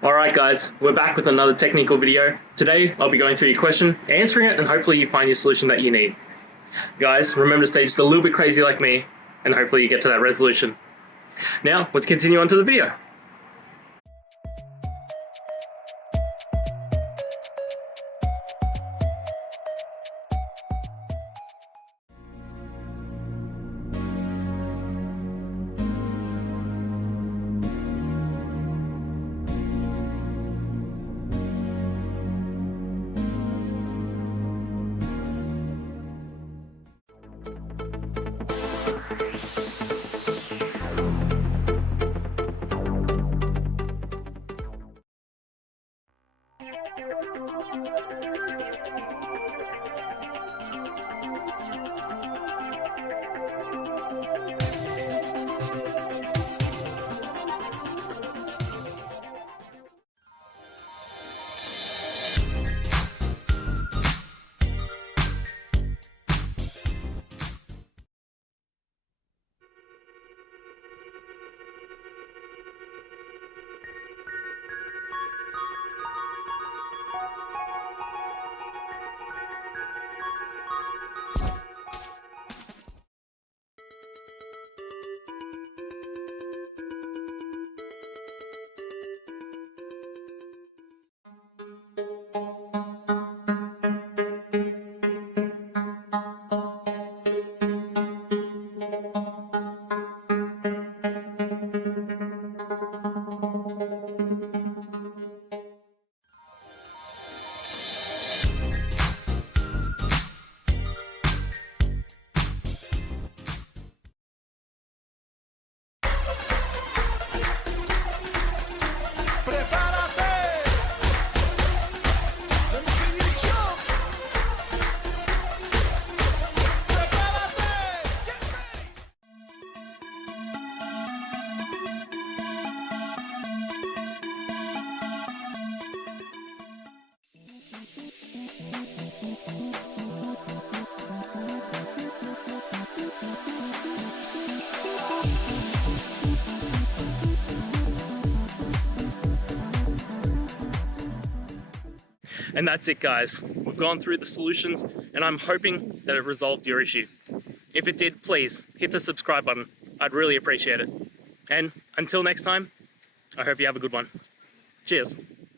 Alright guys, we're back with another technical video. Today I'll be going through your question, answering it, and hopefully you find your solution that you need. Guys, remember to stay just a little bit crazy like me, and hopefully you get to that resolution. Now, let's continue on to the video. And that's it guys, we've gone through the solutions and I'm hoping that it resolved your issue. If it did, please hit the subscribe button, I'd really appreciate it. And until next time, I hope you have a good one. Cheers.